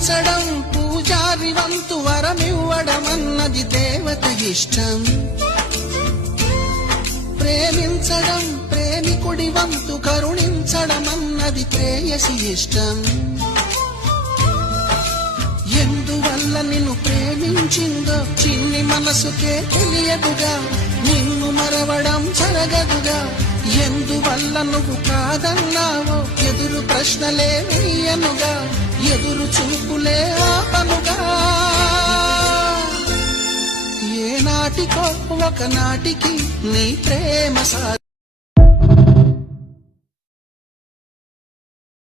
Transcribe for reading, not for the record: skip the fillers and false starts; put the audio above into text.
పూజించడం పూజారి వంతు వరమివ్వడమన్నది దేవత ఇష్టం. ప్రేమించడం ప్రేమికుడి వంతు కరుణించడమన్నది ప్రేయసి ఇష్టం. ఎందువల్ల నిన్ను ప్రేమించిందో చిన్ని మనసుకే తెలియదుగా, నిన్ను మరవడం జరగదుగా. ఎందువల్ల నువ్వు కాదన్నావో ఎదురు ప్రశ్నలే వేయనుగా, ఎదురు చూపులే ఆపనుగా. ఏ నాటికో ఒకనాటికి నీ ప్రేమ